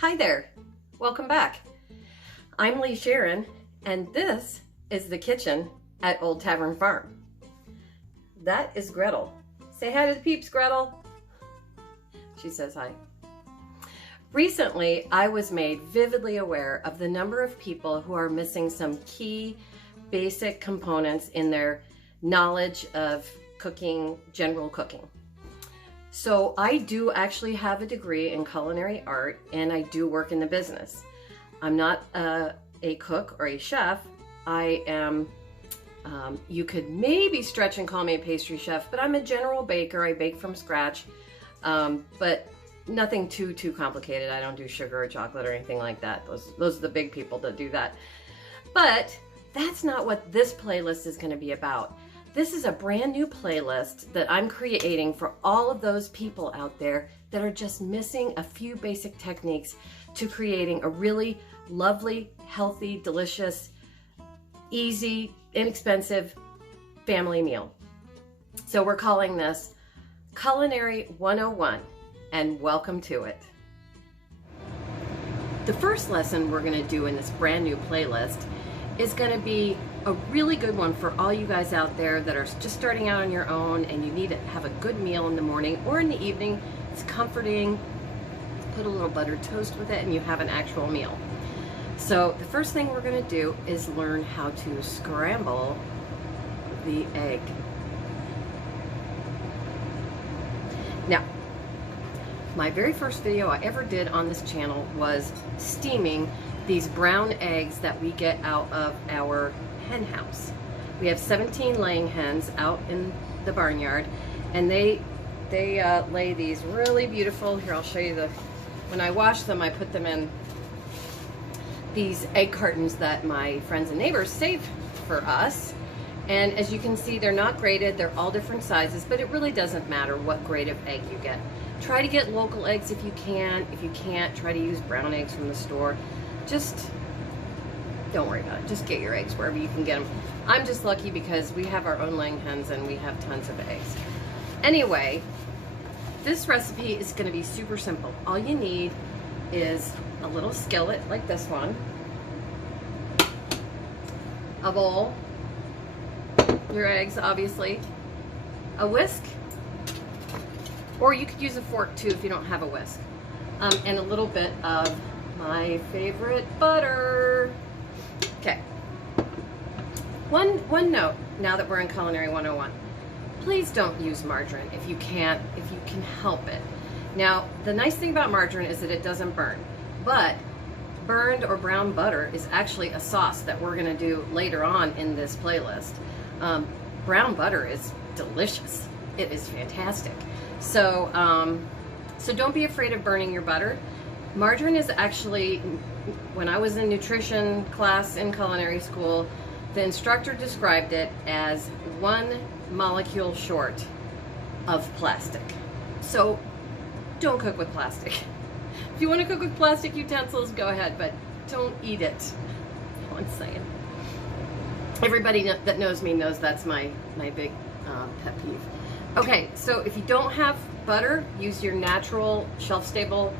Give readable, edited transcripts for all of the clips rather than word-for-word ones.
Hi there, welcome back. I'm Lee Sharon, and this is the kitchen at Old Tavern Farm. That is Gretel. Say hi to the peeps, Gretel. She says hi. Recently, I was made vividly aware of the number of people who are missing some key basic components in their knowledge of cooking, general cooking. So I do actually have a degree in culinary art, and I do work in the business. I'm not a cook or a chef. I am, you could maybe stretch and call me a pastry chef, but I'm a general baker. I bake from scratch, but nothing too complicated. I don't do sugar or chocolate or anything like that. Those are the big people that do that. But that's not what this playlist is going to be about. This is a brand new playlist that I'm creating for all of those people out there that are just missing a few basic techniques to creating a really lovely, healthy, delicious, easy, inexpensive family meal. So we're calling this Culinary 101, and welcome to it. The first lesson we're going to do in this brand new playlist is going to be a really good one for all you guys out there that are just starting out on your own and you need to have a good meal in the morning or in the evening. It's comforting. Put a little buttered toast with it and you have an actual meal. So the first thing we're going to do is learn how to scramble the egg. Now, my very first video I ever did on this channel was steaming these brown eggs that we get out of our hen house. We have 17 laying hens out in the barnyard, and they lay these really beautiful, here I'll show you when I wash them, I put them in these egg cartons that my friends and neighbors saved for us. And as you can see, they're not graded, they're all different sizes, but it really doesn't matter what grade of egg you get. Try to get local eggs if you can. If you can't, try to use brown eggs from the store. Just don't worry about it. Just get your eggs wherever you can get them. I'm just lucky because we have our own laying hens and we have tons of eggs. Anyway, this recipe is going to be super simple. All you need is a little skillet like this one, a bowl, your eggs obviously, a whisk, or you could use a fork too if you don't have a whisk, and a little bit of my favorite butter. Okay. One note, now that we're in Culinary 101, please don't use margarine if you can help it. Now, the nice thing about margarine is that it doesn't burn, but burned or brown butter is actually a sauce that we're gonna do later on in this playlist. Brown butter is delicious. It is fantastic. So, so don't be afraid of burning your butter. Margarine is actually, when I was in nutrition class in culinary school, the instructor described it as 1 molecule short of plastic. So don't cook with plastic. If you want to cook with plastic utensils, go ahead, but don't eat it. You know what I'm saying? Everybody that knows me knows that's my big pet peeve. Okay, so if you don't have butter, use your natural shelf-stable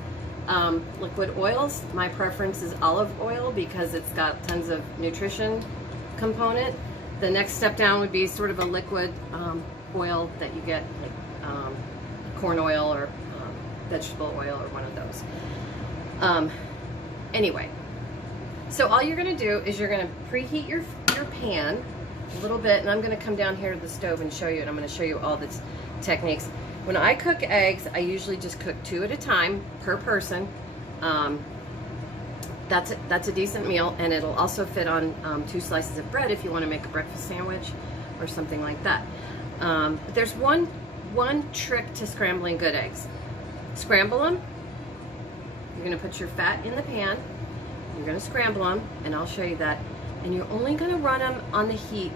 liquid oils. My preference is olive oil because it's got tons of nutrition component. The next step down would be sort of a liquid oil that you get, like corn oil or vegetable oil or one of those. Anyway, so all you're going to do is you're going to preheat your pan a little bit, and I'm going to come down here to the stove and show you, and I'm going to show you all the techniques. When I cook eggs, I usually just cook 2 at a time per person. That's a decent meal, and it'll also fit on 2 slices of bread if you want to make a breakfast sandwich or something like that. But there's one trick to scrambling good eggs. Scramble them. You're going to put your fat in the pan. You're going to scramble them, and I'll show you that. And you're only going to run them on the heat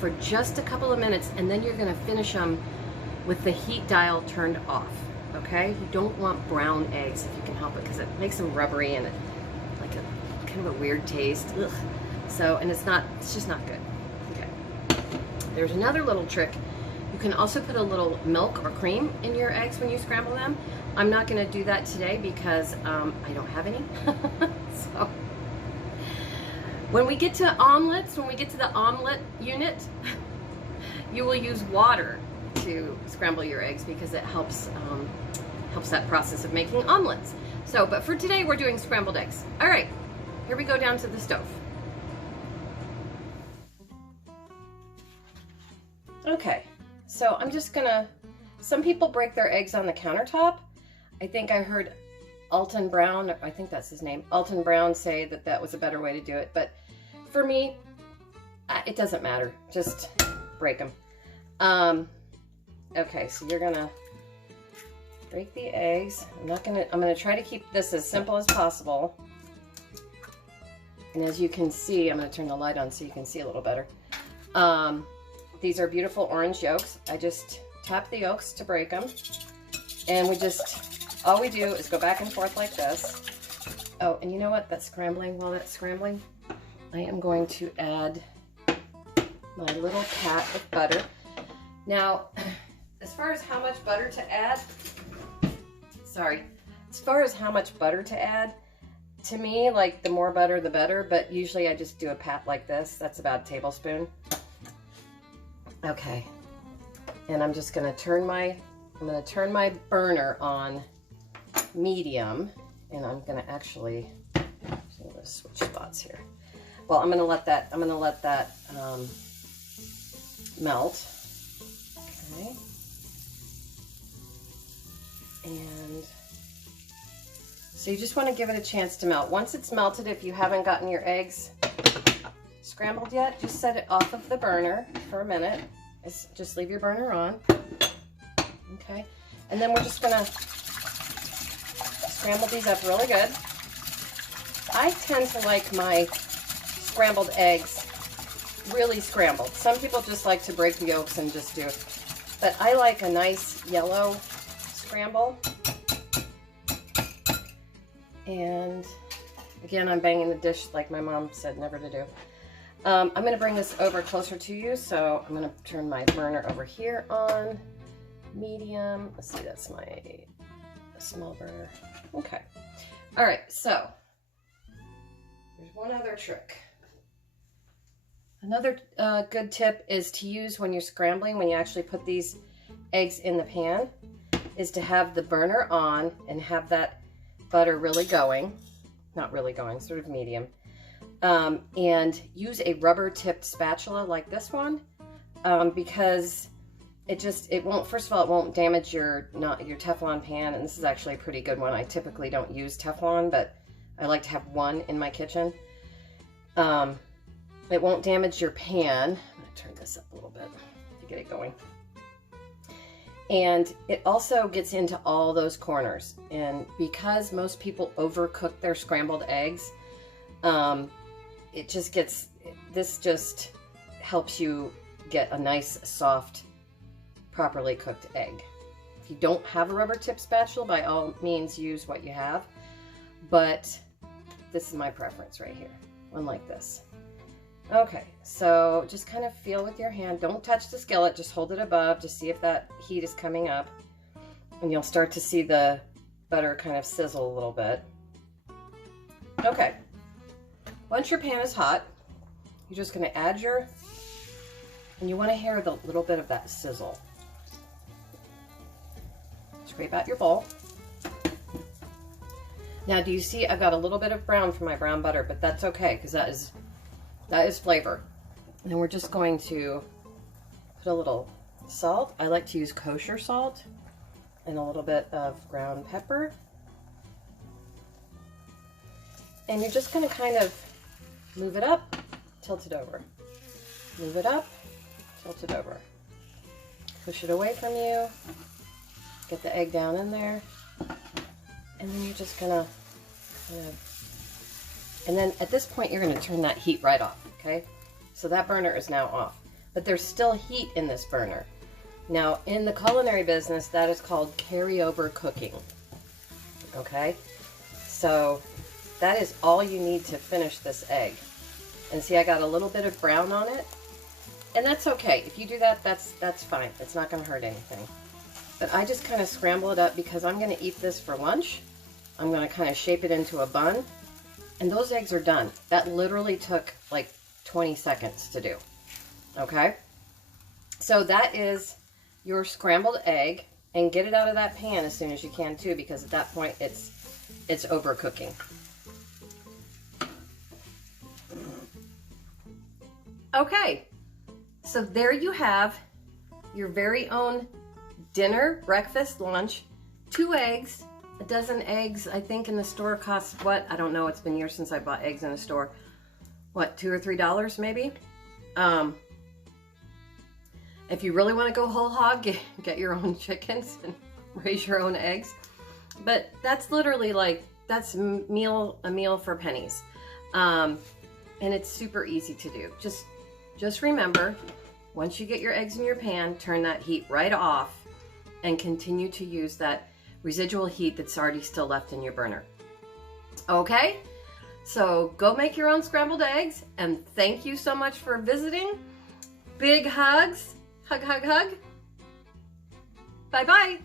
for just a couple of minutes, and then you're going to finish them with the heat dial turned off. Okay, you don't want brown eggs if you can help it, because it makes them rubbery and like a kind of a weird taste. Ugh. So, and it's just not good. Okay. There's another little trick. You can also put a little milk or cream in your eggs when you scramble them. I'm not going to do that today because I don't have any. So when we get to omelets, when we get to the omelet unit, you will use water to scramble your eggs because it helps that process of making omelets. So, but for today we're doing scrambled eggs. All right, here we go down to the stove. Okay, so I'm just gonna, some people break their eggs on the countertop. I think I heard Alton Brown, I think that's his name, Alton Brown say that that was a better way to do it. But for me, it doesn't matter. Just break them. Okay, so you're gonna break the eggs. I'm gonna try to keep this as simple as possible. And as you can see, I'm gonna turn the light on so you can see a little better. These are beautiful orange yolks. I just tap the yolks to break them. And all we do is go back and forth like this. Oh, and you know what? That's scrambling. While that's scrambling, I am going to add my little pat of butter. Now, as far as how much butter to add, to me, like the more butter, the better, but usually I just do a pat like this. That's about a tablespoon. Okay, and I'm just gonna turn my burner on medium, and I'm gonna actually, switch spots here. Well, I'm gonna let that melt. Okay. And so you just want to give it a chance to melt. Once it's melted, if you haven't gotten your eggs scrambled yet, just set it off of the burner for a minute. Just leave your burner on. Okay. And then we're just gonna scramble these up really good. I tend to like my scrambled eggs really scrambled. Some people just like to break the yolks and just do it. But I like a nice yellow scramble. And again, I'm banging the dish like my mom said never to do. I'm going to bring this over closer to you, so I'm going to turn my burner over here on medium. Let's see, that's my small burner. Okay. All right, so there's one other trick. Another good tip is to use when you're scrambling, when you actually put these eggs in the pan, is to have the burner on and have that butter really going, not really going, sort of medium, and use a rubber tipped spatula like this one, because it won't, first of all, it won't damage your Teflon pan, and this is actually a pretty good one. I typically don't use Teflon, but I like to have one in my kitchen. It won't damage your pan. I'm going to turn this up a little bit to get it going. And it also gets into all those corners. And because most people overcook their scrambled eggs, this just helps you get a nice, soft, properly cooked egg. If you don't have a rubber tip spatula, by all means use what you have. But this is my preference right here, one like this. Okay, so just kind of feel with your hand. Don't touch the skillet, just hold it above to see if that heat is coming up. And you'll start to see the butter kind of sizzle a little bit. Okay, once your pan is hot, you're just going to add and you want to hear the little bit of that sizzle. Scrape out your bowl. Now, do you see I've got a little bit of brown for my brown butter, but that's okay because that is flavor. And we're just going to put a little salt. I like to use kosher salt and a little bit of ground pepper. And you're just going to kind of move it up, tilt it over. Move it up, tilt it over. Push it away from you. Get the egg down in there. And then you're just going to kind of, and then at this point, you're going to turn that heat right off, okay? So that burner is now off. But there's still heat in this burner. Now, in the culinary business, that is called carryover cooking, okay? So that is all you need to finish this egg. And see, I got a little bit of brown on it. And that's okay. If you do that, that's fine. It's not going to hurt anything. But I just kind of scramble it up because I'm going to eat this for lunch. I'm going to kind of shape it into a bun. And those eggs are done. That literally took like 20 seconds to do. Okay? So that is your scrambled egg. And get it out of that pan as soon as you can too, because at that point it's overcooking. Okay, so there you have your very own dinner, breakfast, lunch. 2 eggs, a dozen eggs, I think in the store costs what? I don't know, it's been years since I bought eggs in a store. What, $2 or $3 maybe? If you really want to go whole hog, get your own chickens and raise your own eggs. But that's literally like, that's a meal for pennies. And it's super easy to do. Just remember, once you get your eggs in your pan, turn that heat right off and continue to use that residual heat that's already still left in your burner. Okay? So go make your own scrambled eggs, and thank you so much for visiting. Big hugs. Hug, hug, hug. Bye-bye.